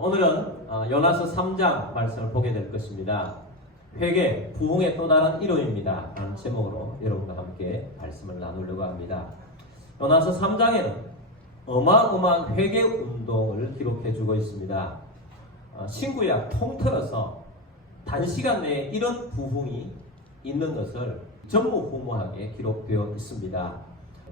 오늘은 요나서 3장 말씀을 보게 될 것입니다. 회개, 부흥의 또 다른 이름입니다. 라는 제목으로 여러분과 함께 말씀을 나누려고 합니다. 요나서 3장에는 어마어마한 회개 운동을 기록해 주고 있습니다. 신구약 통틀어서 단시간 내에 이런 부흥이 있는 것을 전무후무하게 기록되어 있습니다.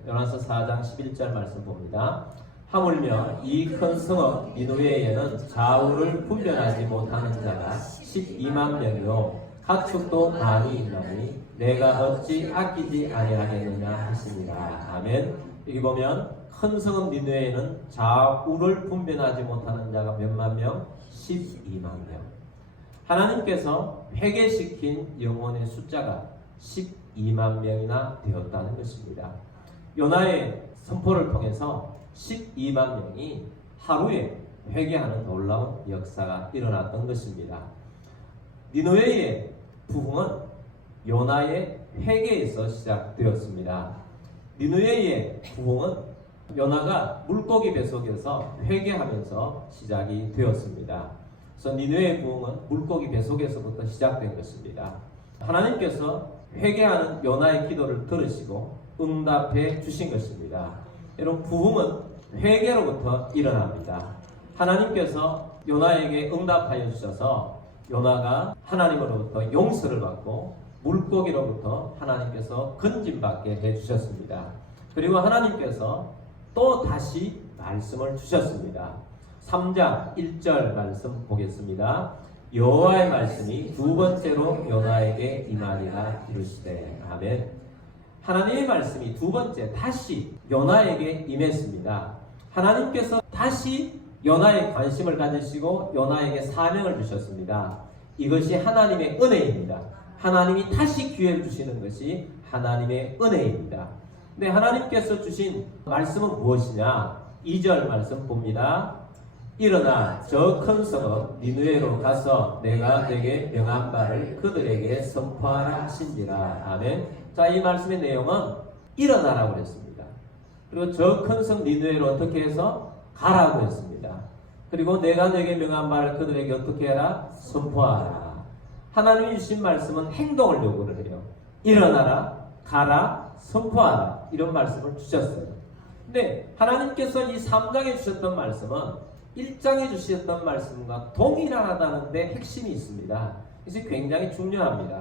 요나서 4장 11절 말씀 봅니다. 하물며 이 큰 성읍 니느웨에는 좌우를 분별하지 못하는 자가 12만 명이요 가축도 많이 있나니 내가 어찌 아끼지 아니하겠느냐 하시니라. 아멘. 여기 보면 큰 성읍 니느웨에는 좌우를 분별하지 못하는 자가 몇만 명? 12만 명. 하나님께서 회개시킨 영혼의 숫자가 12만 명이나 되었다는 것입니다. 요나의 선포를 통해서 12만 명이 하루에 회개하는 놀라운 역사가 일어났던 것입니다. 니느웨의 부흥은 요나의 회개에서 시작되었습니다. 니느웨의 부흥은 요나가 물고기 뱃속에서 회개하면서 시작이 되었습니다. 그래서 니느웨의 부흥은 물고기 뱃속에서부터 시작된 것입니다. 하나님께서 회개하는 요나의 기도를 들으시고 응답해 주신 것입니다. 여러분, 부흥은 회개로부터 일어납니다. 하나님께서 요나에게 응답하여 주셔서 요나가 하나님으로부터 용서를 받고 물고기로부터 하나님께서 건짐받게 해주셨습니다. 그리고 하나님께서 또 다시 말씀을 주셨습니다. 3장 1절 말씀 보겠습니다. 여호와의 말씀이 두 번째로 요나에게 임하니라 이르시되. 아멘. 하나님의 말씀이 두 번째 다시 요나에게 임했습니다. 하나님께서 다시 요나의 관심을 가지시고 요나에게 사명을 주셨습니다. 이것이 하나님의 은혜입니다. 하나님이 다시 기회를 주시는 것이 하나님의 은혜입니다. 근데 하나님께서 주신 말씀은 무엇이냐? 2절 말씀 봅니다. 일어나 저 큰 성읍 니느웨로 가서 내가 내게 명한 바를 그들에게 선포하라 하신지라. 아멘. 자, 이 말씀의 내용은 일어나라고 했습니다. 그리고 저 큰 성 니느웨로 어떻게 해서 가라고 했습니다. 그리고 내가 내게 명한 바를 그들에게 어떻게 해라? 선포하라. 하나님이 주신 말씀은 행동을 요구를 해요. 일어나라, 가라, 선포하라. 이런 말씀을 주셨어요. 근데 하나님께서 이 3장에 주셨던 말씀은 1장에 주셨던 말씀과 동일하다는 데 핵심이 있습니다. 이것이 굉장히 중요합니다.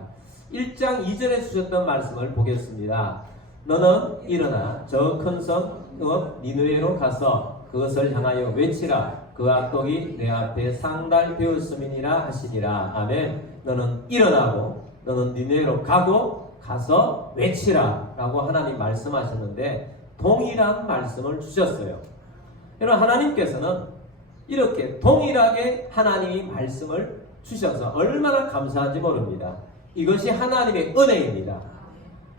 1장 2절에 주셨던 말씀을 보겠습니다. 너는 일어나 저 큰 성읍 니느웨로 가서 그것을 향하여 외치라. 그 악독이 내 앞에 상달되었음이니라 하시니라. 아멘. 너는 일어나고 너는 니느웨로 가서 외치라 라고 하나님 말씀하셨는데 동일한 말씀을 주셨어요. 여러분, 하나님께서는 이렇게 동일하게 하나님이 말씀을 주셔서 얼마나 감사한지 모릅니다. 이것이 하나님의 은혜입니다.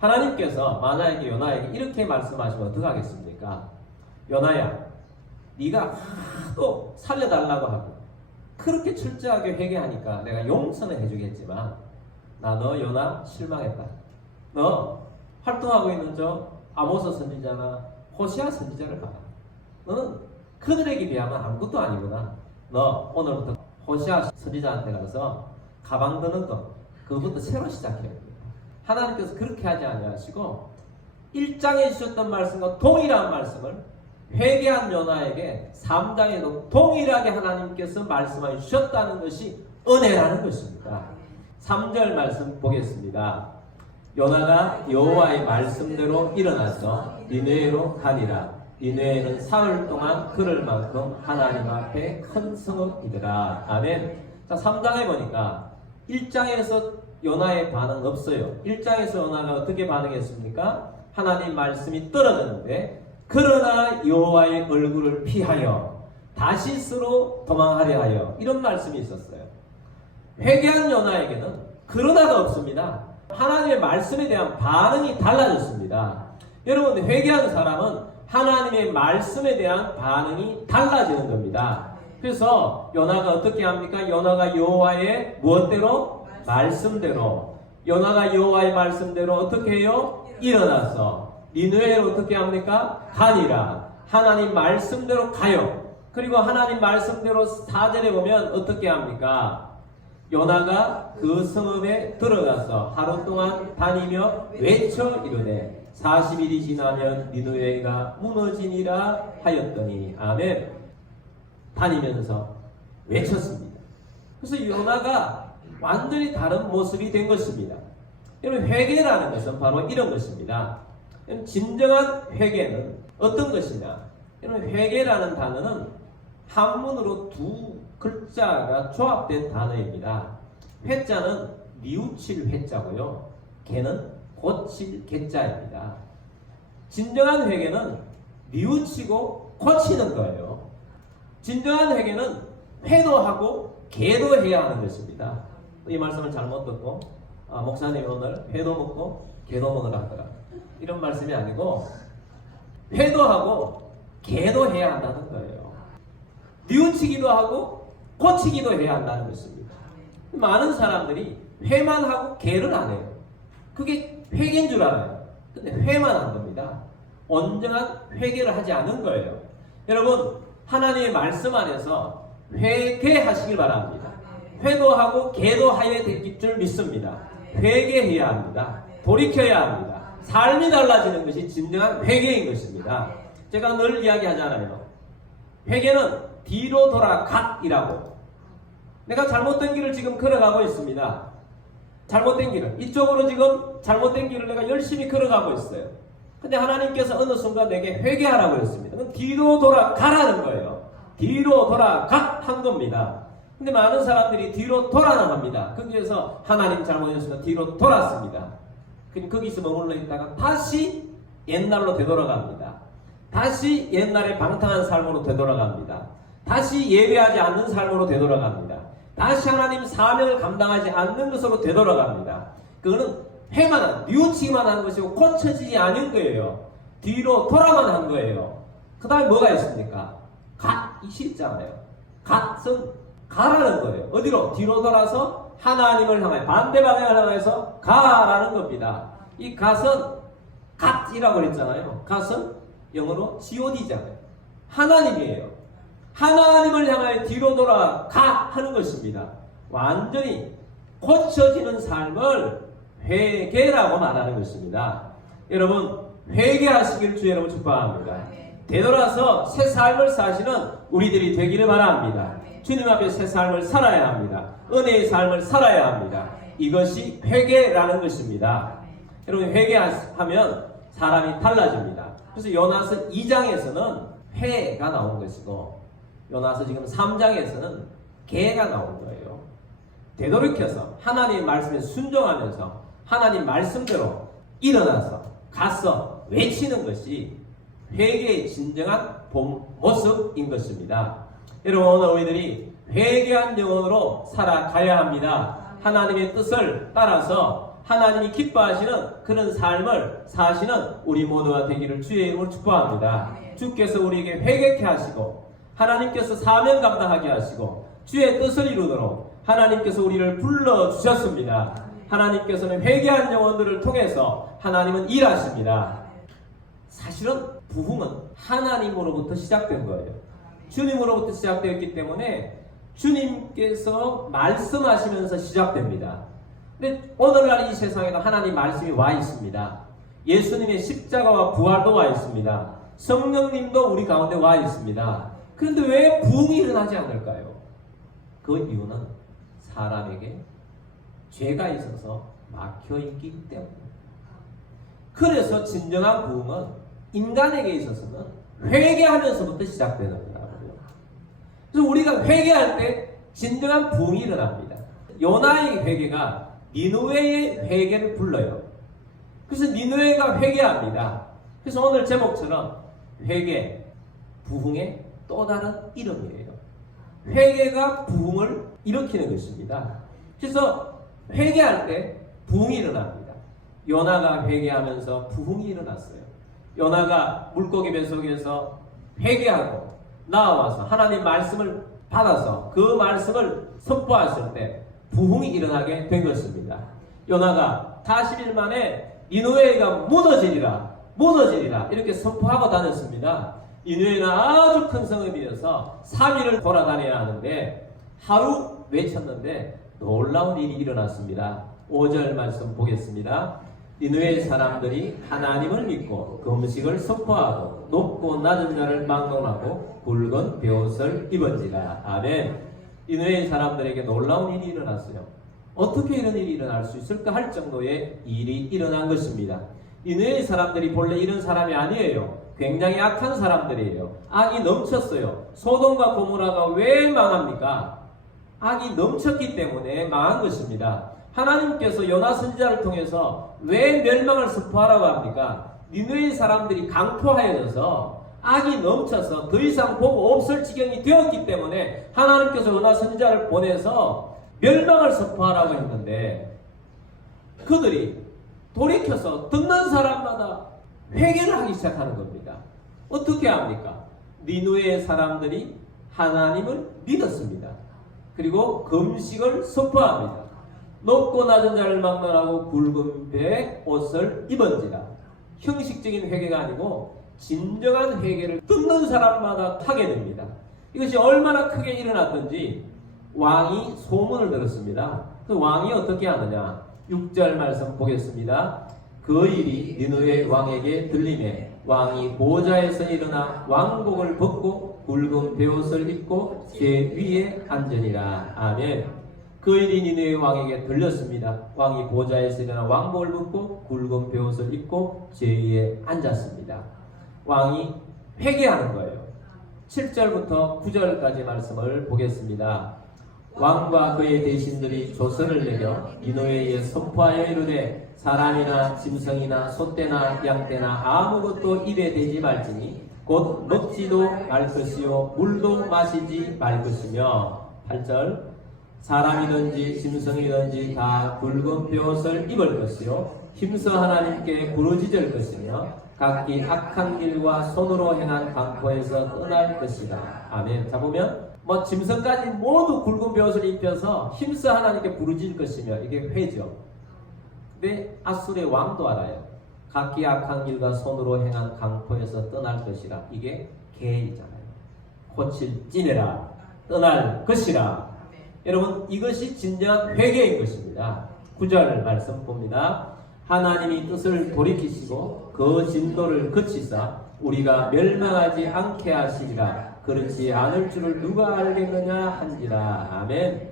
하나님께서 만약에 요나에게 이렇게 말씀하시면 어떻게 하겠습니까? 요나야, 네가 하도 살려달라고 하고 그렇게 철저하게 회개하니까 내가 용서는 해주겠지만 나 너 요나 실망했다. 너 활동하고 있는 저 아모스 선지자나 호시아 선지자를 봐라. 너는 그들에게 비하면 아무것도 아니구나. 너 오늘부터 호시아 선지자한테 가서 가방 드는 거 그것부터 새로 시작해야 됩니다. 하나님께서 그렇게 하지 아니하시고 1장에 주셨던 말씀과 동일한 말씀을 회개한 요나에게 3장에도 동일하게 하나님께서 말씀하여 주셨다는 것이 은혜라는 것입니다. 3절 말씀 보겠습니다. 요나가 여호와의 말씀대로 일어나서 니느웨로 가니라. 니느웨는 사흘 동안 걸을 만큼 하나님 앞에 큰 성읍이더라. 아멘. 자, 3장에 보니까 1장에서 요나의 반응 없어요. 1장에서 요나가 어떻게 반응했습니까? 하나님 말씀이 떨어졌는데 그러나 여호와의 얼굴을 피하여 다시스로 도망하려 하여 이런 말씀이 있었어요. 회개한 요나에게는 그러나가 없습니다. 하나님의 말씀에 대한 반응이 달라졌습니다. 여러분, 회개한 사람은 하나님의 말씀에 대한 반응이 달라지는 겁니다. 그래서 요나가 어떻게 합니까? 요나가 여호와의 무엇대로? 말씀대로. 요나가 여호와의 말씀대로 어떻게 해요? 일어나서 니느웨로 어떻게 합니까? 가니라. 하나님 말씀대로 가요. 그리고 하나님 말씀대로 4절에 보면 어떻게 합니까? 요나가 그 성읍에 들어가서 하루 동안 다니며 외쳐 이르되 40일이 지나면 니느웨가 무너지니라 하였더니 아멘. 다니면서 외쳤습니다. 그래서 요나가 완전히 다른 모습이 된 것입니다. 여러분, 회개라는 것은 바로 이런 것입니다. 진정한 회개는 어떤 것이냐? 여러분, 회개라는 단어는 한문으로 두 글자가 조합된 단어입니다. 회자는 뉘우칠 회자고요. 개는 고칠 개자입니다. 진정한 회개는 뉘우치고 고치는 거예요. 진정한 회개는 회도하고 개도해야 하는 것입니다. 이 말씀을 잘못 듣고 목사님이 오늘 회도 먹고 개도 먹으라 하더라. 이런 말씀이 아니고 회도하고 개도해야 한다는 거예요. 뉘우치기도 하고 고치기도 해야 한다는 것입니다. 많은 사람들이 회만 하고 개를 안 해요. 그게 회개인 줄 알아요. 근데 회만 한 겁니다. 온전한 회개를 하지 않은 거예요. 여러분, 하나님의 말씀 안에서 회개하시길 바랍니다. 회도하고 개도하여야 될 줄 믿습니다. 회개해야 합니다. 돌이켜야 합니다. 삶이 달라지는 것이 진정한 회개인 것입니다. 제가 늘 이야기하잖아요. 회개는 뒤로 돌아가이라고. 내가 잘못된 길을 지금 걸어가고 있습니다. 잘못된 길을. 이쪽으로 지금 잘못된 길을 내가 열심히 걸어가고 있어요. 근데 하나님께서 어느 순간 내게 회개하라고 했습니다. 그럼 뒤로 돌아가라는 거예요. 뒤로 돌아가 한 겁니다. 근데 많은 사람들이 뒤로 돌아는 합니다. 거기에서 하나님 잘못했으면 뒤로 돌았습니다. 그럼 거기서 머물러 있다가 다시 옛날로 되돌아갑니다. 다시 옛날에 방탕한 삶으로 되돌아갑니다. 다시 예배하지 않는 삶으로 되돌아갑니다. 다시 하나님 사명을 감당하지 않는 것으로 되돌아갑니다. 그거는 회만 뉘우치기만 한 것이고 고쳐지지 않은 거예요. 뒤로 돌아만 한 거예요. 그 다음에 뭐가 있습니까? 갓이 있잖아요. 갓은 가라는 거예요. 어디로? 뒤로 돌아서 하나님을 향해 반대 방향을 향해서 가라는 겁니다. 이 갓은 갓이라고 그랬잖아요. 갓은 영어로 god잖아요. 하나님이에요. 하나님을 향하여 뒤로 돌아가 하는 것입니다. 완전히 고쳐지는 삶을 회개라고 말하는 것입니다. 여러분, 회개하시길 주의 이름으로 축복합니다. 되돌아서 새 삶을 사시는 우리들이 되기를 바랍니다. 주님 앞에 새 삶을 살아야 합니다. 은혜의 삶을 살아야 합니다. 이것이 회개라는 것입니다. 여러분, 회개하면 사람이 달라집니다. 그래서 요나서 2장에서는 회가 나온 것이고 요나서 지금 3장에서는 개가 나온 거예요. 되돌이켜서 하나님의 말씀에 순종하면서 하나님 말씀대로 일어나서 가서 외치는 것이 회개의 진정한 본 모습인 것입니다. 여러분, 오늘 우리들이 회개한 영혼으로 살아가야 합니다. 하나님의 뜻을 따라서 하나님이 기뻐하시는 그런 삶을 사시는 우리 모두가 되기를 주의 이름으로 축복합니다. 주께서 우리에게 회개케 하시고 하나님께서 사명 감당하게 하시고 주의 뜻을 이루도록 하나님께서 우리를 불러주셨습니다. 하나님께서는 회개한 영혼들을 통해서 하나님은 일하십니다. 사실은 부흥은 하나님으로부터 시작된 거예요. 주님으로부터 시작되었기 때문에 주님께서 말씀하시면서 시작됩니다. 근데 오늘날 이 세상에도 하나님 말씀이 와 있습니다. 예수님의 십자가와 부활도 와 있습니다. 성령님도 우리 가운데 와 있습니다. 그런데 왜 부흥이 일어나지 않을까요? 그 이유는 사람에게 죄가 있어서 막혀있기 때문입니다. 그래서 진정한 부흥은 인간에게 있어서는 회개하면서부터 시작되는 거라고요. 그래서 우리가 회개할 때 진정한 부흥이 일어납니다. 요나의 회개가 니느웨의 회개를 불러요. 그래서 니느웨가 회개합니다. 그래서 오늘 제목처럼 회개, 부흥의 또 다른 이름이에요. 회개가 부흥을 일으키는 것입니다. 그래서 회개할 때 부흥이 일어납니다. 요나가 회개하면서 부흥이 일어났어요. 요나가 물고기 뱃속에서 회개하고 나와서 하나님 말씀을 받아서 그 말씀을 선포했을 때 부흥이 일어나게 된 것입니다. 요나가 40일 만에 니느웨가 무너지리라 이렇게 선포하고 다녔습니다. 니느웨는 아주 큰 성읍이어서 3일을 돌아다녀야 하는데 하루 외쳤는데 놀라운 일이 일어났습니다. 5절 말씀 보겠습니다. 니느웨 사람들이 하나님을 믿고 금식을 선포하고 높고 낮은 자를 막론하고 굵은 베옷을 입은지라. 아멘. 니느웨 사람들에게 놀라운 일이 일어났어요. 어떻게 이런 일이 일어날 수 있을까 할 정도의 일이 일어난 것입니다. 니느웨 사람들이 본래 이런 사람이 아니에요. 굉장히 악한 사람들이에요. 악이 넘쳤어요. 소돔과 고모라가 왜 망합니까? 악이 넘쳤기 때문에 망한 것입니다. 하나님께서 요나 선지자를 통해서 왜 멸망을 선포하라고 합니까? 니느웨 사람들이 강포하여져서 악이 넘쳐서 더 이상 보고 없을 지경이 되었기 때문에 하나님께서 요나 선지자를 보내서 멸망을 선포하라고 했는데 그들이 돌이켜서 듣는 사람마다 회개를 하기 시작하는 겁니다. 어떻게 합니까? 니느웨 사람들이 하나님을 믿었습니다. 그리고 금식을 선포합니다. 높고 낮은 자를 막론하고 굵은 배의 옷을 입은지라. 형식적인 회개가 아니고 진정한 회개를 듣는 사람마다 하게 됩니다. 이것이 얼마나 크게 일어났던지 왕이 소문을 들었습니다. 그 왕이 어떻게 하느냐? 6절 말씀 보겠습니다. 그 일이 니느웨 왕에게 들리매 왕이 보좌에서 일어나 왕복을 벗고 굵은 베옷을 입고 제 위에 앉으니라. 아멘. 그 일이 니느웨 왕에게 들렸습니다. 왕이 보좌에서 일어나 왕복을 벗고 굵은 베옷을 입고 제 위에 앉았습니다. 왕이 회개하는 거예요. 7절부터 9절까지 말씀을 보겠습니다. 왕과 그의 대신들이 조서를 내려 니느웨에 선포하여 이르되 사람이나 짐승이나 소떼나 양떼나 아무것도 입에 대지 말지니 곧 먹지도 말 것이요 물도 마시지 말 것이며. 8절 사람이든지 짐승이든지 다 굵은 베옷을 입을 것이요 힘써 하나님께 부르짖을 것이며 각기 악한 길과 손으로 행한 강포에서 떠날 것이다. 아멘. 자 보면 짐승까지 모두 굵은 베옷을 입혀서 힘써 하나님께 부르짖을 것이며 이게 회죠. 근데 아수르의 왕도 알아요. 각기 악한 길과 손으로 행한 강포에서 떠날 것이라. 이게 계이잖아요. 꽃을 찌내라 떠날 것이라. 여러분 이것이 진정한 회개인 것입니다. 9절 말씀 봅니다. 하나님이 뜻을 돌이키시고 그 진도를 그치사 우리가 멸망하지 않게 하시리라. 그렇지 않을 줄을 누가 알겠느냐 한지라. 아멘.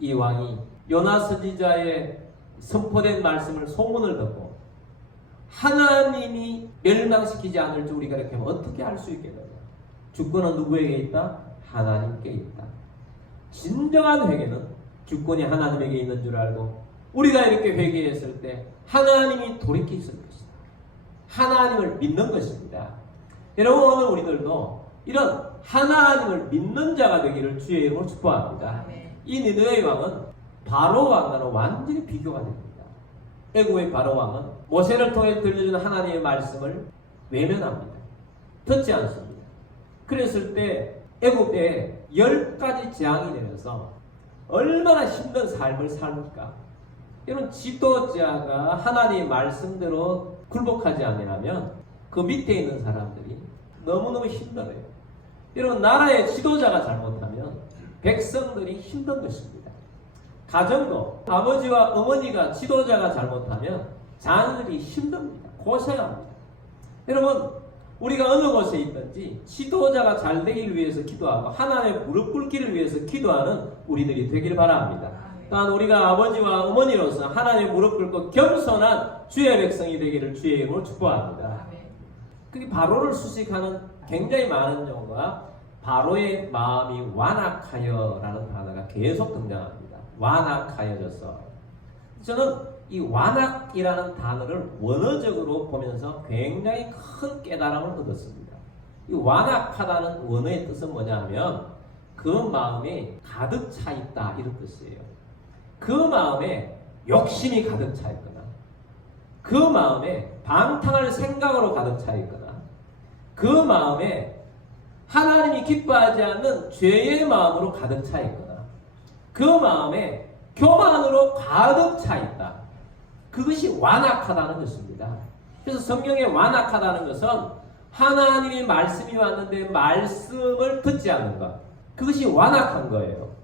이 왕이 요나 선지자의 선포된 말씀을 소문을 듣고 하나님이 멸망시키지 않을 줄 우리가 이렇게 하면 어떻게 알 수 있겠느냐. 주권은 누구에게 있다? 하나님께 있다. 진정한 회개는 주권이 하나님에게 있는 줄 알고 우리가 이렇게 회개했을 때 하나님이 돌이키실 것이다. 하나님을 믿는 것입니다. 여러분 오늘 우리들도 이런 하나님을 믿는 자가 되기를 주의 이름으로 축복합니다. 이 니느웨 왕은 바로 왕과는 완전히 비교가 됩니다. 애굽의 바로 왕은 모세를 통해 들려주는 하나님의 말씀을 외면합니다. 듣지 않습니다. 그랬을 때 애굽에 10가지 재앙이 되면서 얼마나 힘든 삶을 삽니까? 이런 지도자가 하나님의 말씀대로 굴복하지 않으면 그 밑에 있는 사람들이 너무너무 힘들어요. 여러분 나라의 지도자가 잘못하면 백성들이 힘든 것입니다. 가정도 아버지와 어머니가 지도자가 잘못하면 자녀들이 힘듭니다. 고생합니다. 여러분 우리가 어느 곳에 있든지 지도자가 잘 되기를 위해서 기도하고 하나님의 무릎 꿇기를 위해서 기도하는 우리들이 되기를 바랍니다. 또한 우리가 아버지와 어머니로서 하나님의 무릎 꿇고 겸손한 주의 백성이 되기를 주의 이름으로 축복합니다. 그게 바로를 수식하는 굉장히 많은 용어가 바로의 마음이 완악하여라는 단어가 계속 등장합니다. 완악하여져서. 저는 이 완악이라는 단어를 원어적으로 보면서 굉장히 큰 깨달음을 얻었습니다. 이 완악하다는 원어의 뜻은 뭐냐 하면 그 마음에 가득 차 있다 이런 뜻이에요. 그 마음에 욕심이 가득 차 있거나 그 마음에 방탕할 생각으로 가득 차 있거나 그 마음에 하나님이 기뻐하지 않는 죄의 마음으로 가득 차 있거나 그 마음에 교만으로 가득 차 있다. 그것이 완악하다는 것입니다. 그래서 성경에 완악하다는 것은 하나님의 말씀이 왔는데 말씀을 듣지 않는 것. 그것이 완악한 거예요.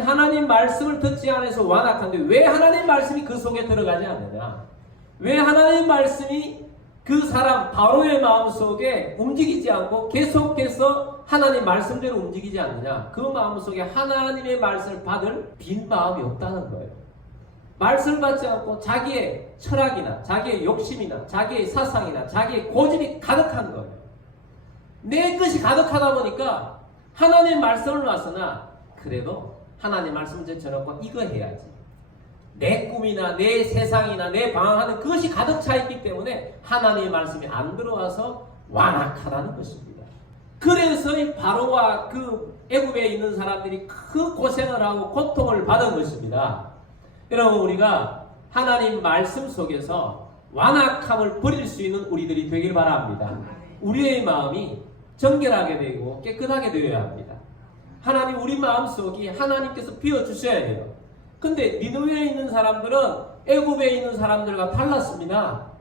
하나님 말씀을 듣지 않아서 완악한데 왜 하나님 말씀이 그 속에 들어가지 않느냐? 왜 하나님 말씀이 그 사람 바로의 마음속에 움직이지 않고 계속해서 하나님 말씀대로 움직이지 않느냐? 그 마음속에 하나님의 말씀을 받을 빈 마음이 없다는 거예요. 말씀을 받지 않고 자기의 철학이나 자기의 욕심이나 자기의 사상이나 자기의 고집이 가득한 거예요. 내 것이 가득하다 보니까 하나님 말씀을 왔으나 그래도 하나님 말씀을 제쳐놓고 이거 해야지. 내 꿈이나 내 세상이나 내 방황하는 그것이 가득 차 있기 때문에 하나님의 말씀이 안 들어와서 완악하다는 것입니다. 그래서 이 바로와 그 애굽에 있는 사람들이 그 고생을 하고 고통을 받은 것입니다. 여러분, 우리가 하나님 말씀 속에서 완악함을 버릴 수 있는 우리들이 되길 바랍니다. 우리의 마음이 정결하게 되고 깨끗하게 되어야 합니다. 하나님, 우리 마음속이 하나님께서 비워주셔야 해요. 근데 니느웨에 있는 사람들은 애굽에 있는 사람들과 달랐습니다.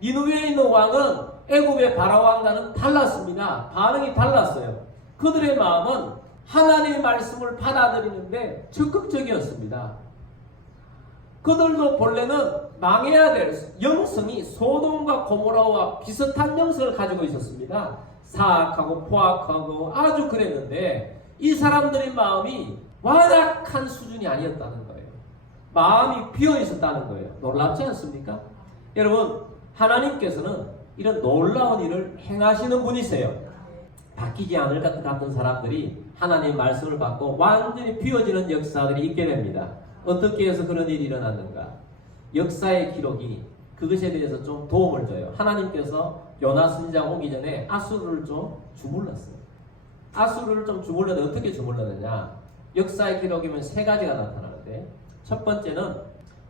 니느웨에 있는 왕은 애굽의 바로 왕과는 달랐습니다. 반응이 달랐어요. 그들의 마음은 하나님의 말씀을 받아들이는데 적극적이었습니다. 그들도 본래는 망해야 될 영성이 소돔과 고모라와 비슷한 영성을 가지고 있었습니다. 사악하고 포악하고 아주 그랬는데 이 사람들의 마음이 완악한 수준이 아니었다는 거예요. 마음이 비어 있었다는 거예요. 놀랍지 않습니까? 여러분, 하나님께서는 이런 놀라운 일을 행하시는 분이세요. 바뀌지 않을 것 같은 사람들이 하나님의 말씀을 받고 완전히 비워지는 역사들이 있게 됩니다. 어떻게 해서 그런 일이 일어났는가? 역사의 기록이 그것에 대해서 좀 도움을 줘요. 하나님께서 요나 선지자가 오기 전에 아수르를 좀 주물렀어요. 아수르를 좀 주물렀는데 어떻게 주물렀느냐? 역사의 기록이면 세 가지가 나타나는데, 첫 번째는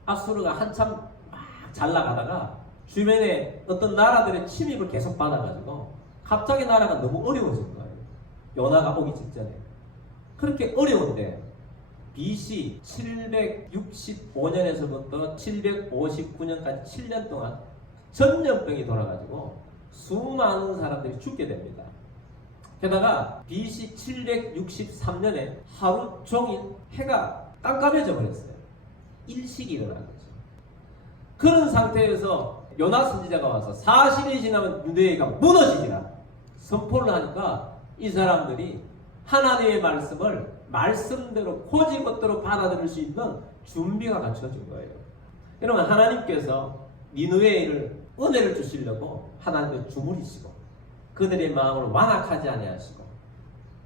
아수르가 한참 막 잘 나가다가 주변에 어떤 나라들의 침입을 계속 받아가지고 갑자기 나라가 너무 어려워진 거예요. 요나가 오기 직전에. 그렇게 어려운데 BC 765년에서부터 759년까지 7년 동안 전염병이 돌아가지고 수많은 사람들이 죽게 됩니다. 게다가 BC 763년에 하루 종일 해가 깜깜해져 버렸어요. 일식이 일어난 거죠. 그런 상태에서 요나 선지자가 와서 40일이 지나면 니느웨가 무너지리라 선포를 하니까 이 사람들이 하나님의 말씀을 말씀대로 고지것대로 받아들일 수 있는 준비가 갖춰진 거예요. 여러분, 하나님께서 니느웨를 은혜를 주시려고 하나님을 주무리시고 그들의 마음을 완악하지 아니하시고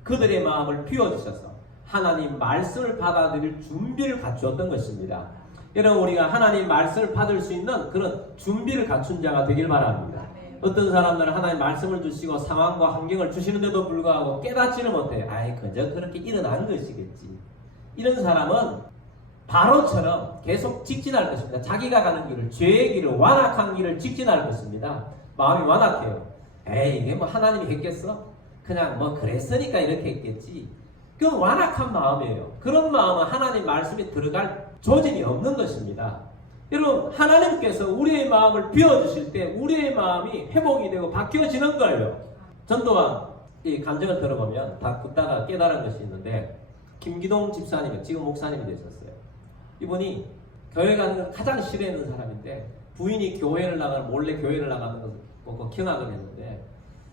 그들의 마음을 비워주셔서 하나님 말씀을 받아들일 준비를 갖추었던 것입니다. 여러분, 우리가 하나님 말씀을 받을 수 있는 그런 준비를 갖춘 자가 되길 바랍니다. 어떤 사람들은 하나님 말씀을 주시고 상황과 환경을 주시는데도 불구하고 깨닫지를 못해요. 아이, 그저 그렇게 일어난 것이겠지. 이런 사람은 바로처럼 계속 직진할 것입니다. 자기가 가는 길을, 죄의 길을, 완악한 길을 직진할 것입니다. 마음이 완악해요. 에이, 이게 뭐 하나님이 했겠어? 그냥 뭐 그랬으니까 이렇게 했겠지. 그건 완악한 마음이에요. 그런 마음은 하나님 말씀이 들어갈 조짐이 없는 것입니다. 여러분, 하나님께서 우리의 마음을 비워주실 때 우리의 마음이 회복이 되고 바뀌어지는 거예요. 전도와 이 감정을 들어보면 다 듣다가 깨달은 것이 있는데, 김기동 집사님은 지금 목사님이 되셨어요. 이분이 교회 가는 걸 가장 싫어하는 사람인데 부인이 교회를 나가는, 몰래 교회를 나가는 것을 보고 경악을 했는데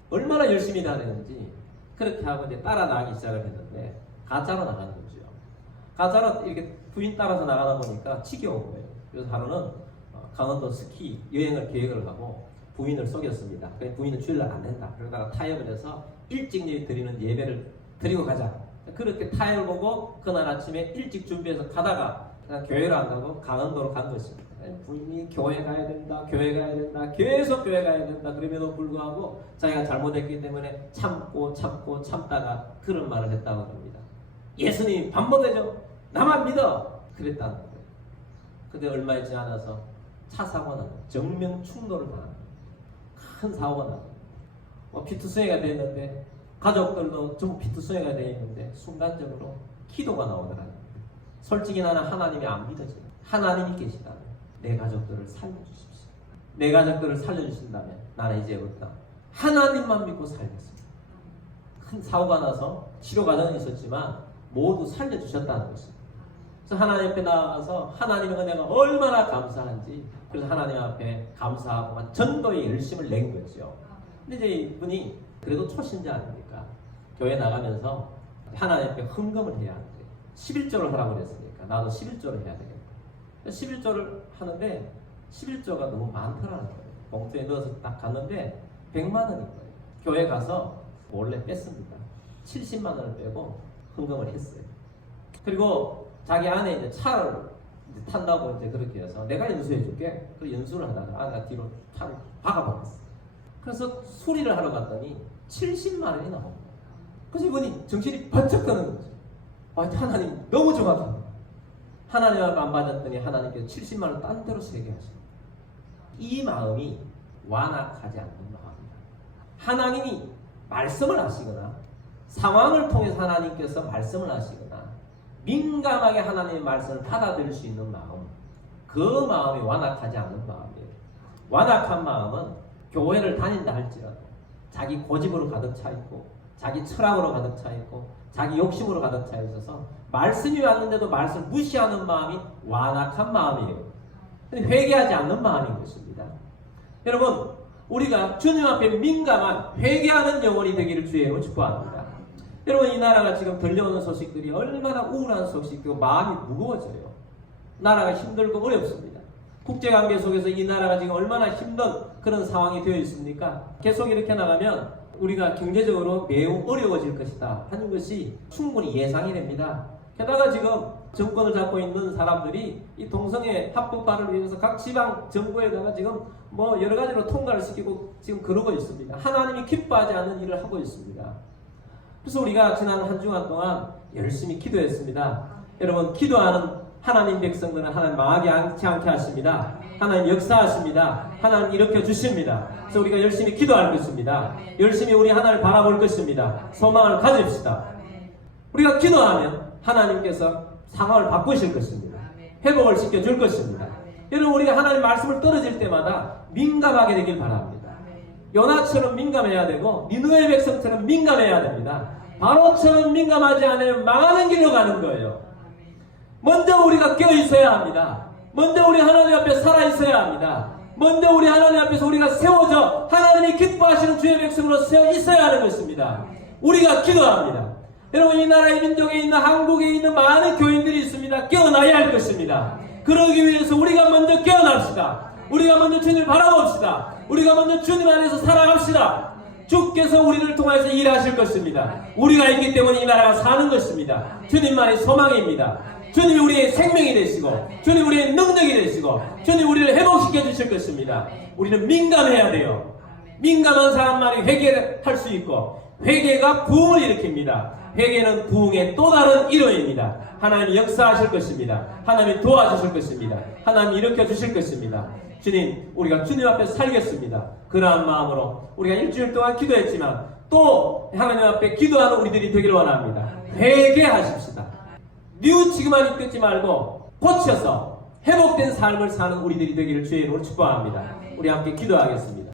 얼마나 열심히 다녔는지 그렇게 하고 이제 따라 나가기 시작을 했는데 가짜로 나가는 거죠. 가짜로 이렇게 부인 따라서 나가다 보니까 지겨운 거예요. 그래서 하루는 강원도 스키 여행을 계획을 하고 부인을 속였습니다. 그래서 부인은 주일날 안 된다. 그러다가 타협을 해서 일찍 드리는 예배를 드리고 가자. 그렇게 타협을 보고 그날 아침에 일찍 준비해서 가다가 그냥 교회를 안 가고 강원도로 간 것입니다. 부인이 교회 가야 된다, 교회 가야 된다, 계속 교회 가야 된다. 그럼에도 불구하고 자기가 잘못했기 때문에 참다가 그런 말을 했다고 합니다. 예수님이 밥 먹여줘, 나만 믿어, 그랬다는 거예요. 근데 얼마 있지 않아서 차 사고 나고 정명 충돌을 당합니다. 큰 사고가 나고 피투성이가 됐는데 가족들도 전부 피투성이가 되어 있는데 순간적으로 기도가 나오더라고요. 솔직히 나는 하나님이 안 믿어져요. 하나님이 계시다면 내 가족들을 살려주십시오. 내 가족들을 살려주신다면 나는 이제부터 하나님만 믿고 살겠습니다. 큰 사고가 나서 치료 과정이 있었지만 모두 살려주셨다는 것입니다. 그래서 하나님 앞에 나가서 하나님의 은혜가 얼마나 감사한지, 그래서 하나님 앞에 감사하고 전도에 열심을 낸 거죠. 근데 이제 이분이 그래도 초신자 아닙니까? 교회 나가면서 하나님 앞에 헌금을 해야 한대. 11조를 하라고 그랬으니까 나도 11조를 해야 되겠다. 11조를 하는데 11조가 너무 많더라는 거예요. 봉투에 넣어서 딱 갔는데 100만 원인 거예요. 교회 가서 몰래 뺐습니다. 70만 원을 빼고 헌금을 했어요. 그리고 자기 아내 이제 차를 이제 탄다고 이제 그렇게 해서 내가 연수해 줄게. 그 연수를 하다가 아내가 뒤로 차를 박아버렸어. 그래서 수리를 하러 갔더니 70만 원이 나온 거예요. 그래서 이분이 정신이 번쩍 드는 거죠. 하나님 너무 정확합니다. 하나님 앞에 안 받았더니 하나님께서 70만 원 딴 데로 세게 하십니다. 이 마음이 완악하지 않는 마음입니다. 하나님이 말씀을 하시거나 상황을 통해서 하나님께서 말씀을 하시거나 민감하게 하나님의 말씀을 받아들일 수 있는 마음, 그 마음이 완악하지 않는 마음이에요. 완악한 마음은 교회를 다닌다 할지라도 자기 고집으로 가득 차 있고 자기 철학으로 가득 차 있고 자기 욕심으로 가득 차 있어서 말씀이 왔는데도 말씀을 무시하는 마음이 완악한 마음이에요. 회개하지 않는 마음인 것입니다. 여러분, 우리가 주님 앞에 민감한 회개하는 영혼이 되기를 주의 이름으로 축복합니다. 여러분, 이 나라가 지금 들려오는 소식들이 얼마나 우울한 소식이고 마음이 무거워져요. 나라가 힘들고 어렵습니다. 국제관계 속에서 이 나라가 지금 얼마나 힘든 그런 상황이 되어 있습니까? 계속 이렇게 나가면 우리가 경제적으로 매우 어려워질 것이다 하는 것이 충분히 예상이 됩니다. 게다가 지금 정권을 잡고 있는 사람들이 이 동성애 합법화를 위해서 각 지방 정부에다가 지금 뭐 여러 가지로 통과를 시키고 지금 그러고 있습니다. 하나님이 기뻐하지 않는 일을 하고 있습니다. 그래서 우리가 지난 한 주간 동안 열심히 기도했습니다. 여러분, 기도하는 하나님 백성들은 하나님 망하지 않게 하십니다. 하나님 역사하십니다. 하나님 일으켜 주십니다. 그래서 우리가 열심히 기도할 것입니다. 열심히 우리 하나님을 바라볼 것입니다. 소망을 가집시다. 우리가 기도하면 하나님께서 상황을 바꾸실 것입니다. 회복을 시켜줄 것입니다. 여러분, 우리가 하나님 말씀을 떨어질 때마다 민감하게 되길 바랍니다. 요나처럼 민감해야 되고 니느웨 백성처럼 민감해야 됩니다. 바로처럼 민감하지 않으면 망하는 길로 가는 거예요. 먼저 우리가 깨어 있어야 합니다. 먼저 우리 하나님 앞에 살아 있어야 합니다. 먼저 우리 하나님 앞에서 우리가 세워져 하나님이 기뻐하시는 주의 백성으로 세워 있어야 하는 것입니다. 우리가 기도합니다. 여러분, 이 나라의 민족에 있는 한국에 있는 많은 교인들이 있습니다. 깨어나야 할 것입니다. 그러기 위해서 우리가 먼저 깨어납시다. 우리가 먼저 주님을 바라봅시다. 우리가 먼저 주님 안에서 살아갑시다. 주께서 우리를 통해서 일하실 것입니다. 우리가 있기 때문에 이 나라가 사는 것입니다. 주님만이 소망입니다. 주님이 우리의 생명이 되시고 주님 우리의 능력이 되시고 주님 우리를 회복시켜 주실 것입니다. 우리는 민감해야 돼요. 민감한 사람만이 회개를 할 수 있고 회개가 부흥을 일으킵니다. 회개는 부흥의 또 다른 이론입니다. 하나님이 역사하실 것입니다. 하나님이 도와주실 것입니다. 하나님이 일으켜 주실 것입니다. 주님, 우리가 주님 앞에 살겠습니다. 그러한 마음으로 우리가 일주일 동안 기도했지만 또 하나님 앞에 기도하는 우리들이 되기를 원합니다. 회개하십시다. 뉘우치기만 있지 말고 고쳐서 회복된 삶을 사는 우리들이 되기를 주의 이름으로 축복합니다. 우리 함께 기도하겠습니다.